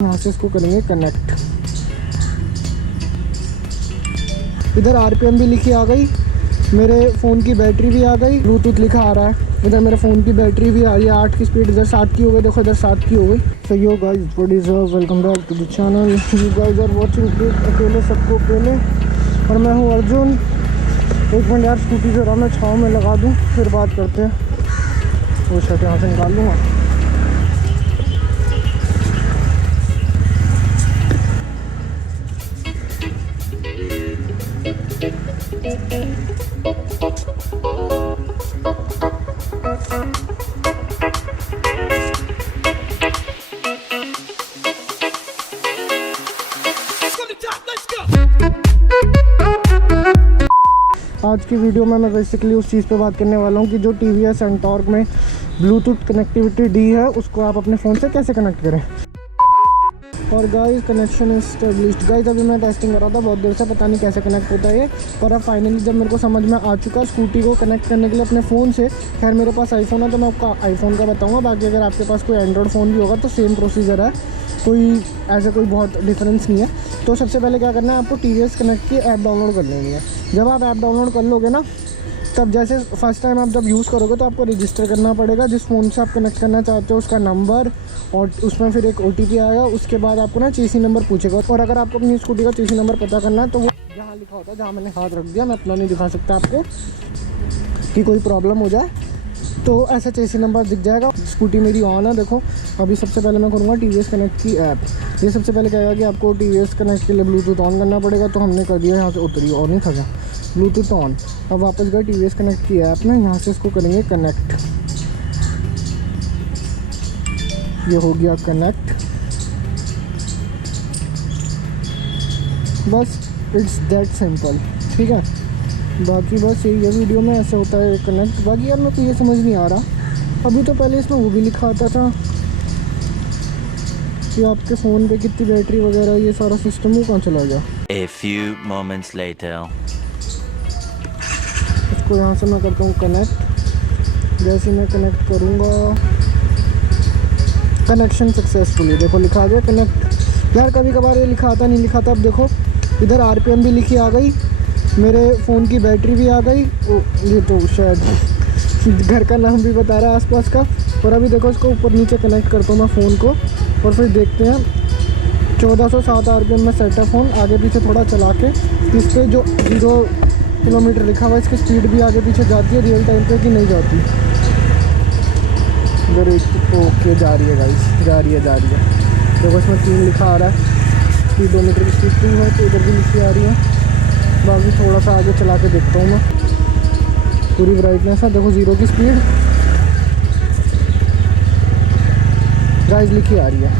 यहाँ से इसको करेंगे कनेक्ट। इधर आरपीएम भी लिखी आ गई, मेरे फ़ोन की बैटरी भी आ गई, ब्लूटूथ लिखा आ रहा है। इधर मेरे फ़ोन की बैटरी भी आ रही है 8 की स्पीड, इधर 7 की हो गई, देखो इधर 7 की हो गई। So yo guys what is up, welcome back to the channel. You guys are watching अकेले सबको पहले, और मैं हूँ अर्जुन। एक मिनट यार, स्कूटी जरा मैं छाँव में लगा दूँ फिर बात करते हैं। वो शर्ट यहाँ से निकाल लूँगा। आज की वीडियो में मैं बेसिकली उस चीज़ पे बात करने वाला हूँ कि जो टीवीएस एंटॉर्क में ब्लूटूथ कनेक्टिविटी दी है उसको आप अपने फ़ोन से कैसे कनेक्ट करें। और गाइस कनेक्शन इस्टेब्लिश्ड। गाइस अभी मैं टेस्टिंग कर रहा था बहुत देर से, पता नहीं कैसे कनेक्ट होता है ये, पर अब फाइनली जब मेरे को समझ में आ चुका स्कूटी को कनेक्ट करने के लिए अपने फ़ोन से। खैर मेरे पास आईफोन है तो मैं आपको आईफोन का बताऊंगा, बाकी अगर आपके पास कोई एंड्रॉयड फ़ोन भी होगा तो सेम प्रोसीजर है, कोई ऐसा कोई बहुत डिफरेंस नहीं है। तो सबसे पहले क्या करना है, आपको टीवीएस कनेक्ट की ऐप डाउनलोड कर लेनी है। जब आप ऐप डाउनलोड कर लोगे ना, तब जैसे फर्स्ट टाइम आप जब यूज़ करोगे तो आपको रजिस्टर करना पड़ेगा जिस फ़ोन से आप कनेक्ट करना चाहते हो उसका नंबर, और उसमें फिर एक OTP आएगा। उसके बाद आपको ना चेसी नंबर पूछेगा, और अगर आपको अपनी स्कूटी का चेसी नंबर पता करना है तो वो जहाँ लिखा होता है, जहाँ मैंने हाथ रख दिया, मैं अपना नहीं दिखा सकता आपको कि कोई प्रॉब्लम हो जाए, तो ऐसा चेसी नंबर दिख जाएगा। स्कूटी मेरी ऑन है, देखो। अभी सबसे पहले मैं करूँगा टीवीएस कनेक्ट की ऐप। ये सबसे पहले कहेगा कि आपको टीवीएस कनेक्ट के लिए ब्लूटूथ ऑन करना पड़ेगा, तो हमने कर दिया। यहाँ से उतरी और नहीं था क्या, ब्लूटूथ ऑन। अब वापस गए टीवीएस कनेक्ट की ऐप में, यहाँ से इसको करेंगे कनेक्ट। ये हो गया कनेक्ट, बस इट्स दैट सिंपल, ठीक है। बाकी बस यही है, वीडियो में ऐसे होता है कनेक्ट। बाकी यार मेरे को ये समझ नहीं आ रहा, अभी तो पहले इसमें वो भी लिखा आता था कि आपके फ़ोन पे कितनी बैटरी वगैरह, ये सारा सिस्टम वो कहाँ चला गया। A few moments later. इसको यहाँ से मैं करता हूँ कनेक्ट। जैसे मैं कनेक्ट करूँगा, कनेक्शन सक्सेसफुली, देखो लिखा आ गया कनेक्ट। यार कभी कभार ये लिखा आता नहीं लिखा था। अब देखो इधर आरपीएम भी लिखी आ गई, मेरे फ़ोन की बैटरी भी आ गई। ये तो शायद घर का नाम भी बता रहा है आसपास का। और अभी देखो इसको ऊपर नीचे कनेक्ट करता हूँ मैं फ़ोन को, और फिर देखते हैं। 1407 आरपीएम में सेट है फ़ोन। आगे पीछे थोड़ा चला के इस पर जो 0 किलोमीटर लिखा हुआ है, इसकी स्पीड भी आगे पीछे जाती है रियल टाइम पे कि नहीं जाती। इधर ओके जा रही है गाइस, जा रही है। देखो इसमें 3 लिखा आ रहा है, स्पीडोमीटर की स्पीड 2 है, तो इधर भी लिखी आ रही है। बाकी थोड़ा सा आगे चला के देखता हूँ मैं, पूरी ब्राइटनेस है, देखो 0 की स्पीड गाइस लिखी आ रही है,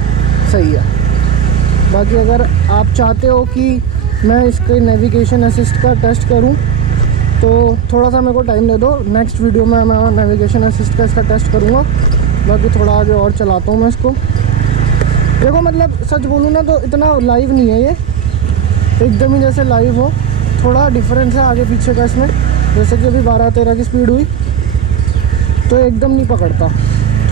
सही है। बाकी अगर आप चाहते हो कि मैं इसके नेविगेशन असिस्ट का टेस्ट करूं तो थोड़ा सा मेरे को टाइम दे दो, नेक्स्ट वीडियो में मैं नेविगेशन असिस्ट का इसका टेस्ट करूंगा। बाकी थोड़ा आगे और चलाता हूं मैं इसको। देखो मतलब सच बोलूँ ना तो इतना लाइव नहीं है ये, एकदम ही जैसे लाइव हो, थोड़ा डिफरेंस है आगे पीछे का इसमें। जैसे कि अभी 12-13 की स्पीड हुई तो एकदम नहीं पकड़ता,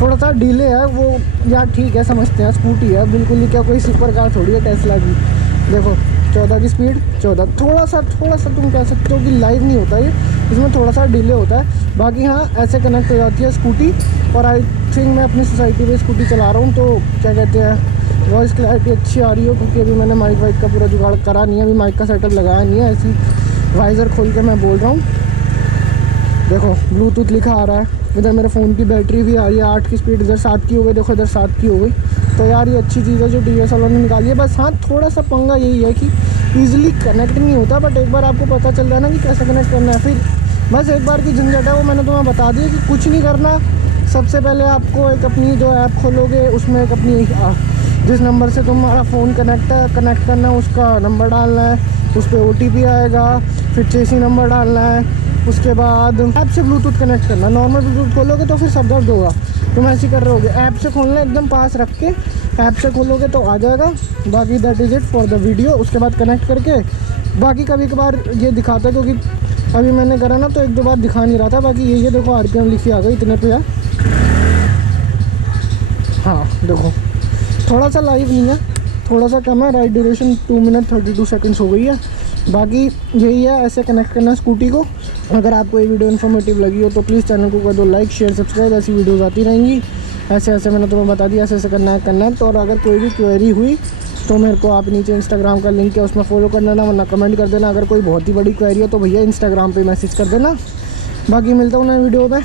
थोड़ा सा डिले है वो। यार ठीक है, समझते हैं स्कूटी है, बिल्कुल ही क्या कोई सुपर कार थोड़ी है टेस्ला की। देखो 14 की स्पीड, 14। थोड़ा सा तुम कह सकते हो कि लाइव नहीं होता ये, इसमें थोड़ा सा डिले होता है। बाकी हाँ ऐसे कनेक्ट हो जाती है स्कूटी। और आई थिंक मैं अपनी सोसाइटी में स्कूटी चला रहा हूँ तो क्या कहते हैं, वॉइस क्लैरिटी अच्छी आ रही हो, क्योंकि अभी मैंने माइक वाइक का पूरा जुगाड़ करा नहीं है, अभी माइक का सेटअप लगाया नहीं है, ऐसी वाइज़र खोल के मैं बोल रहा हूँ। देखो ब्लूटूथ लिखा आ रहा है, इधर मेरे फ़ोन की बैटरी भी आ रही है 8 की स्पीड, इधर 7 की हो गई, देखो इधर 7 की हो गई। तो यार ये अच्छी चीज़ है जो टीवीएस वालों ने निकाली है। बस हाँ थोड़ा सा पंगा यही है कि ईज़िली कनेक्ट नहीं होता, बट एक बार आपको पता चल जाए ना कि कैसे कनेक्ट करना है, फिर बस एक बार की झंझट है वो मैंने तुम्हें बता दी कि कुछ नहीं करना। सबसे पहले आपको एक अपनी जो ऐप खोलोगे उसमें एक अपनी जिस नंबर से तुम्हारा फ़ोन कनेक्ट करना है उसका नंबर डालना है, उस पर OTP आएगा, फिर चेसी नंबर डालना है, उसके बाद ऐप से ब्लूटूथ कनेक्ट करना। नॉर्मल ब्लूटूथ खोलोगे तो फिर सब दर्द होगा, तुम ऐसे कर रहे होगे। ऐप से खोलना एकदम पास रख के, ऐप से खोलोगे तो आ जाएगा। बाकी that is it for the video. उसके बाद कनेक्ट करके बाकी कभी कभार ये दिखाता है, क्योंकि अभी मैंने करा ना तो 1-2 बार दिखा नहीं रहा था। बाकी ये देखो आरपीएम लिखी आ गई, इतने पे है। हाँ देखो थोड़ा सा लाइव नहीं है, थोड़ा सा कम है, राइड ड्यूरेशन 2 मिनट 32 सेकंड्स हो गई है। बाकी यही है, ऐसे कनेक्ट करना स्कूटी को। अगर आपको ये वीडियो इन्फॉर्मेटिव लगी हो तो प्लीज़ चैनल को कर दो लाइक, शेयर, सब्सक्राइब। ऐसी वीडियोज़ आती रहेंगी। ऐसे मैंने तुम्हें बता दिया, ऐसे करना है कनेक्ट। और अगर कोई भी क्वेरी हुई तो मेरे को आप नीचे इंस्टाग्राम का लिंक है, उसमें फॉलो कर लेना, वरना कमेंट कर देना। अगर कोई बहुत ही बड़ी क्वेरी हो तो भैया इंस्टाग्राम पे मैसेज कर देना। बाकी मिलता हूँ नए वीडियो में,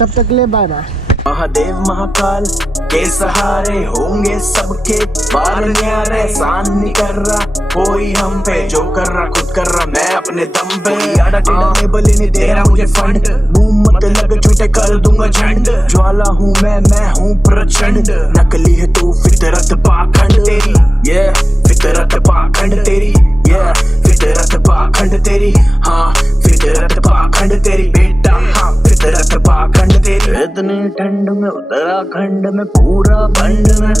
तब तक के लिए बाय बाय। महादेव महाकाल के सहारे होंगे सबके बाल न्यारे। एहसान नहीं कर रहा कोई हम पे, जो कर रहा खुद कर रहा मैं अपने दम पे। आड़ा टेढ़ा लेबल नहीं दे रहा मुझे फंड, मुंह मत लग झूठे कर दूंगा झंड। ज्वाला हूँ मैं हूँ प्रचंड, नकली है तू फितरत पाखंड तेरी। ये फितरत पाखंड तेरी, ये फितरत पाखंड तेरी। हाँ फितरत पाखंड तेरी बेटा, हाँ फितरत पाखंड तेरी। इतनी ठंड में उत्तराखंड में पूरा बंड में